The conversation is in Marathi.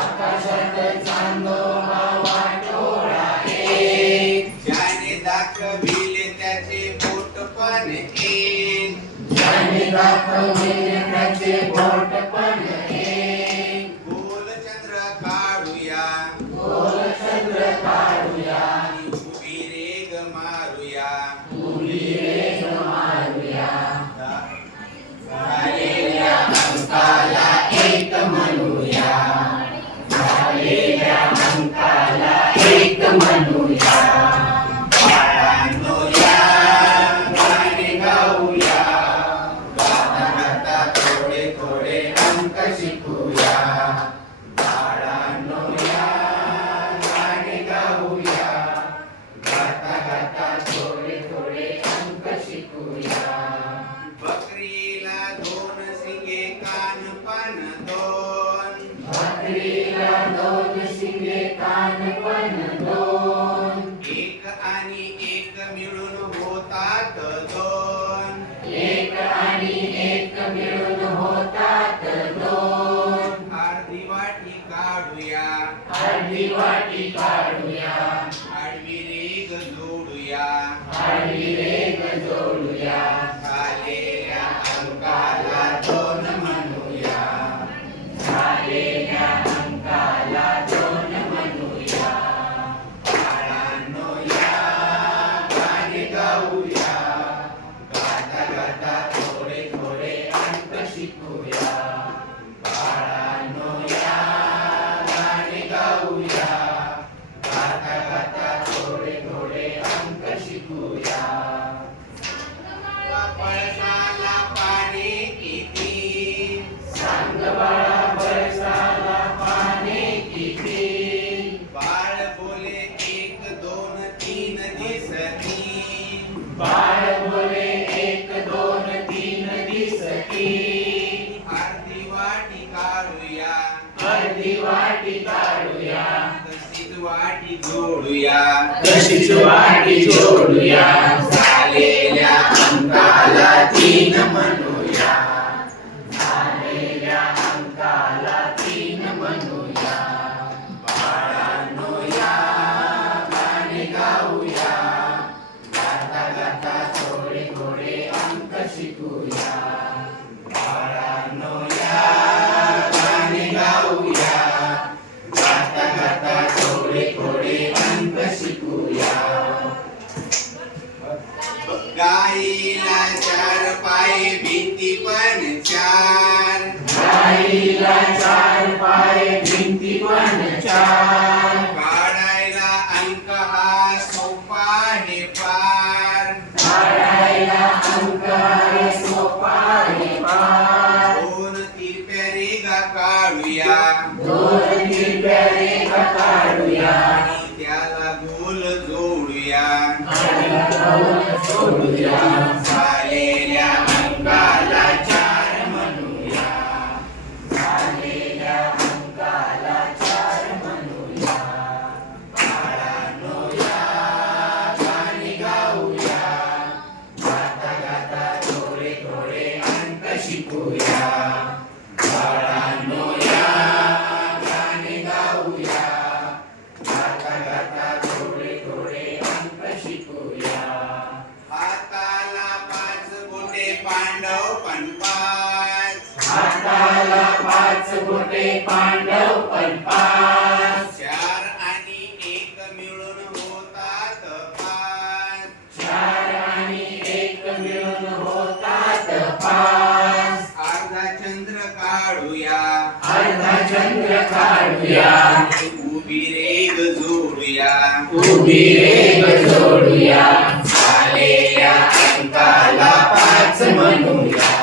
आकाशात चांदोबा वाटोळा एक ज्याने दाखविले त्याचे पोट पण एक गोल चंद्र काढूया. उभी रेग मारूया. Amen. Maria. वाटी काढूया. तशीच वाटी जोडूया. तशीच वाटी जोडूया. गाईला चार पाय भीती पण चार. गाईला चार कौल जोडूया. झालेल्या चार म्हणूया. झालेल्या चार म्हणूया. गाणी गाऊया. गाता गाता थोडे थोडे अंक शिकूया. बोटे पांडव पण पाच चार आणि एक मिळून होतात पाच चार आणि एक मिळून होतात पाच अर्धा चंद्र काढूया. अर्धा चंद्र काढूया. उभी रेग जोडूया. उभी रेग जोडूया. झालेल्या अंकाला पाच म्हणूया.